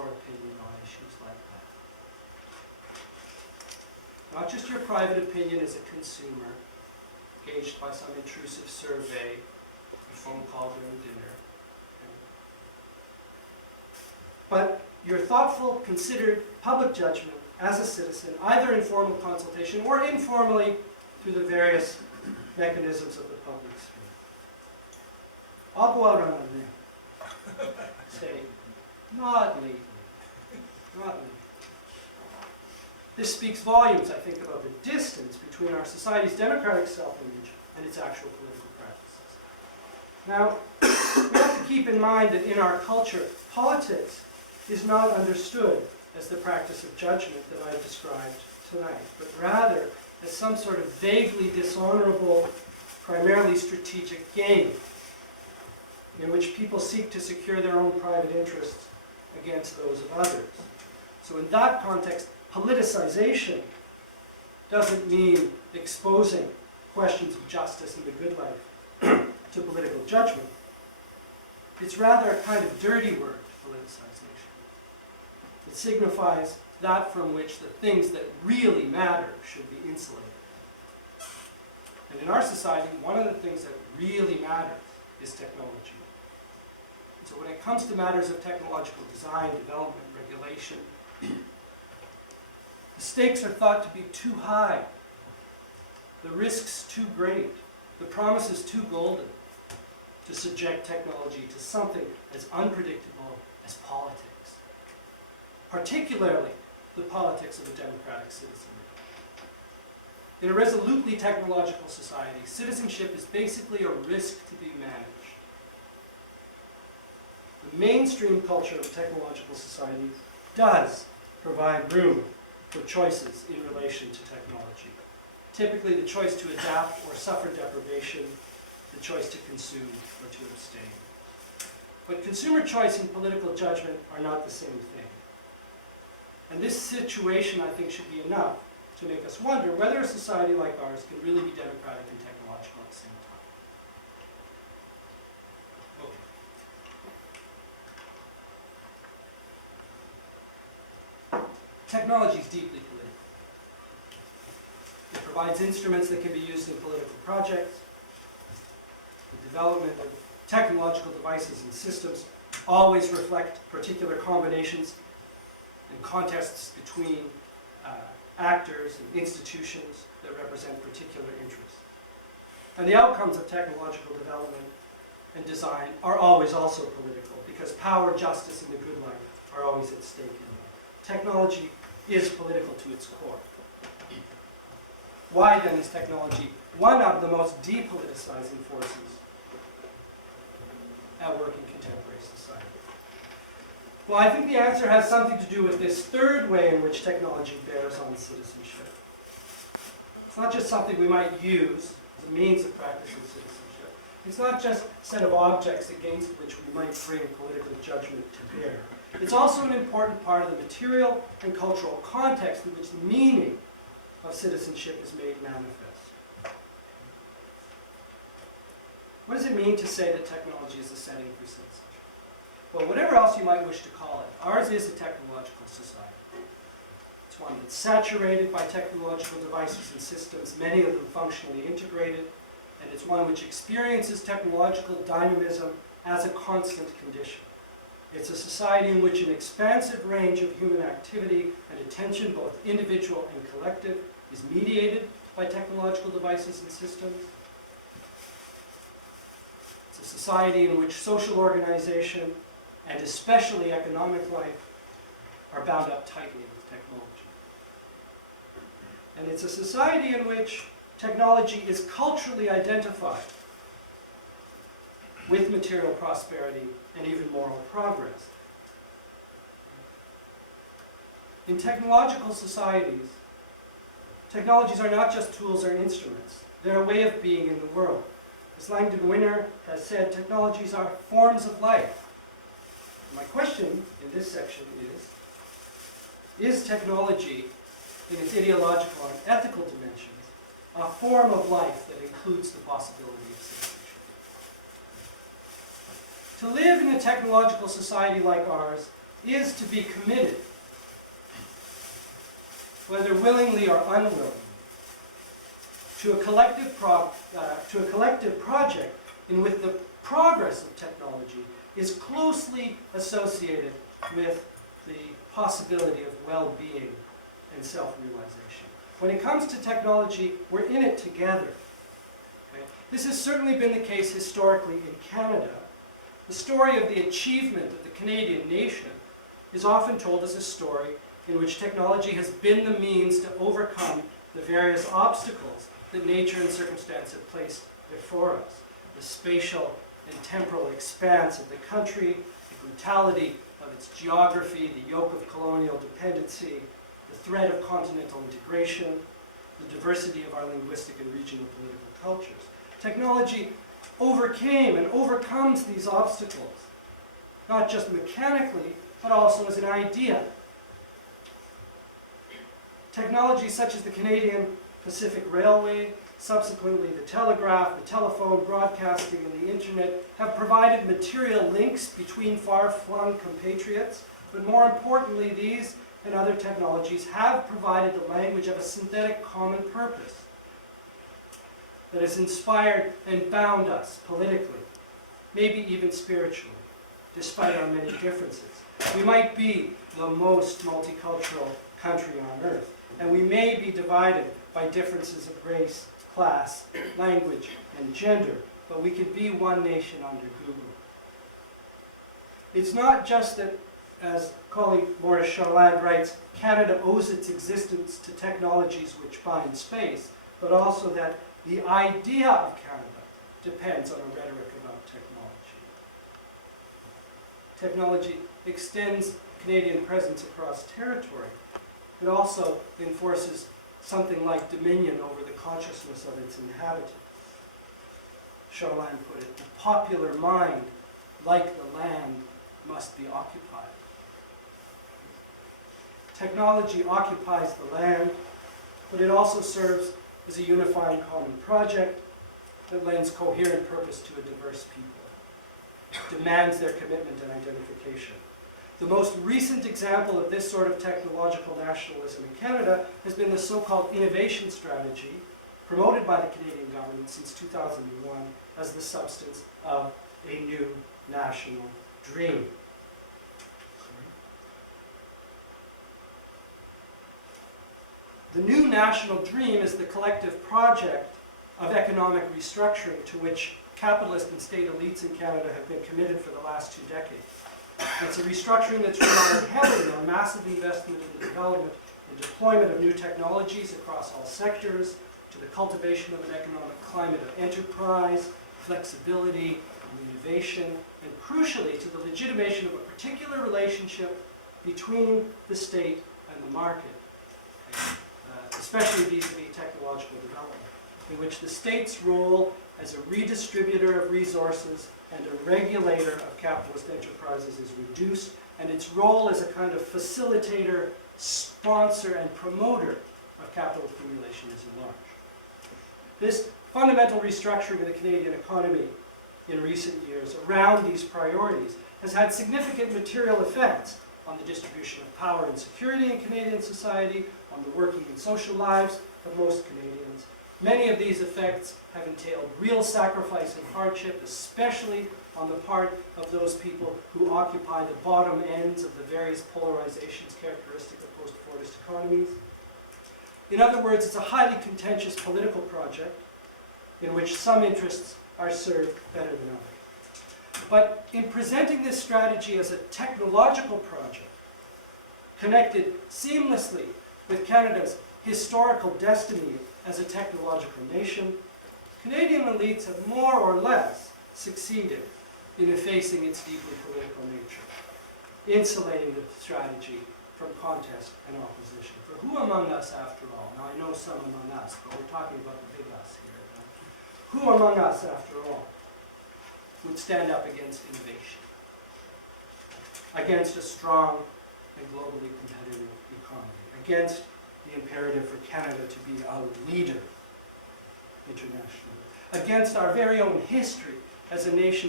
your opinion on issues like that. Not just your private opinion as a consumer, gauged by some intrusive survey, a phone call during dinner, but your thoughtful, considered public judgment as a citizen, either in formal consultation or informally through the various mechanisms of the public sphere. I'll go out on a limb. Say, not lately. Not lately. This speaks volumes, I think, about the distance between our society's democratic self-image and its actual political practices. Now, we have to keep in mind that in our culture, politics is not understood as the practice of judgment that I've described tonight, but rather as some sort of vaguely dishonorable, primarily strategic game in which people seek to secure their own private interests against those of others. So in that context, politicization doesn't mean exposing questions of justice and the good life to political judgment. It's rather a kind of dirty word, politicization. It signifies that from which the things that really matter should be insulated. And in our society, one of the things that really matters is technology. And so when it comes to matters of technological design, development, regulation, the stakes are thought to be too high, the risks too great, the promises too golden to subject technology to something as unpredictable as politics. Particularly the politics of a democratic citizenry. In a resolutely technological society, citizenship is basically a risk to be managed. The mainstream culture of a technological society does provide room for choices in relation to technology. Typically the choice to adapt or suffer deprivation, the choice to consume or to abstain. But consumer choice and political judgment are not the same thing. And this situation, I think, should be enough to make us wonder whether a society like ours can really be democratic and technological at the same time. Okay. Technology is deeply political. It provides instruments that can be used in political projects. The development of technological devices and systems always reflect particular combinations and contests between actors and institutions that represent particular interests. And the outcomes of technological development and design are always also political, because power, justice, and the good life are always at stake in them. Technology is political to its core. Why then is technology one of the most depoliticizing forces at work in contemporary society? Well, I think the answer has something to do with this third way in which technology bears on citizenship. It's not just something we might use as a means of practicing citizenship. It's not just a set of objects against which we might bring political judgment to bear. It's also an important part of the material and cultural context in which the meaning of citizenship is made manifest. What does it mean to say that technology is a setting for citizenship? Well, whatever else you might wish to call it, ours is a technological society. It's one that's saturated by technological devices and systems, many of them functionally integrated, and it's one which experiences technological dynamism as a constant condition. It's a society in which an expansive range of human activity and attention, both individual and collective, is mediated by technological devices and systems. It's a society in which social organization and especially economic life are bound up tightly with technology. And it's a society in which technology is culturally identified with material prosperity and even moral progress. In technological societies, technologies are not just tools or instruments. They're a way of being in the world. As Langdon Winner has said, technologies are forms of life. My question in this section is technology, in its ideological and ethical dimensions, a form of life that includes the possibility of citizenship? To live in a technological society like ours is to be committed, whether willingly or unwillingly, to a collective project in which the progress of technology is closely associated with the possibility of well-being and self-realization. When it comes to technology, we're in it together. Okay? This has certainly been the case historically in Canada. The story of the achievement of the Canadian nation is often told as a story in which technology has been the means to overcome the various obstacles that nature and circumstance have placed before us. The spatial and temporal expanse of the country, the brutality of its geography, the yoke of colonial dependency, the threat of continental integration, the diversity of our linguistic and regional political cultures. Technology overcame and overcomes these obstacles, not just mechanically, but also as an idea. Technology such as the Canadian Pacific Railway, subsequently the telegraph, the telephone, broadcasting, and the internet have provided material links between far-flung compatriots, but more importantly, these and other technologies have provided the language of a synthetic common purpose that has inspired and bound us politically, maybe even spiritually, despite our many differences. We might be the most multicultural country on earth, and we may be divided by differences of race, class, language, and gender, but we can be one nation under Google. It's not just that, as colleague Maurice Charland writes, Canada owes its existence to technologies which bind space, but also that the idea of Canada depends on a rhetoric about technology. Technology extends Canadian presence across territory. It also enforces something like dominion over the consciousness of its inhabitants. Charland put it, the popular mind, like the land, must be occupied. Technology occupies the land, but it also serves as a unifying common project that lends coherent purpose to a diverse people, demands their commitment and identification. The most recent example of this sort of technological nationalism in Canada has been the so-called innovation strategy promoted by the Canadian government since 2001 as the substance of a new national dream. The new national dream is the collective project of economic restructuring to which capitalist and state elites in Canada have been committed for the last 2 decades. It's a restructuring that's relying heavily on massive investment in the development and deployment of new technologies across all sectors, to the cultivation of an economic climate of enterprise, flexibility, and innovation, and crucially to the legitimation of a particular relationship between the state and the market, especially vis-a-vis technological development, in which the state's role as a redistributor of resources and a regulator of capitalist enterprises is reduced, and its role as a kind of facilitator, sponsor, and promoter of capital accumulation is enlarged. This fundamental restructuring of the Canadian economy in recent years around these priorities has had significant material effects on the distribution of power and security in Canadian society, on the working and social lives of most Canadians. Many of these effects have entailed real sacrifice and hardship, especially on the part of those people who occupy the bottom ends of the various polarizations characteristic of post-Fordist economies. In other words, it's a highly contentious political project in which some interests are served better than others. But in presenting this strategy as a technological project, connected seamlessly with Canada's historical destiny as a technological nation, Canadian elites have more or less succeeded in effacing its deeply political nature, insulating the strategy from contest and opposition. For who among us, after all, now I know some among us, but we're talking about the big us here, right? Who among us, after all, would stand up against innovation, against a strong and globally competitive economy, against the imperative for Canada to be a leader internationally, against our very own history as a nation of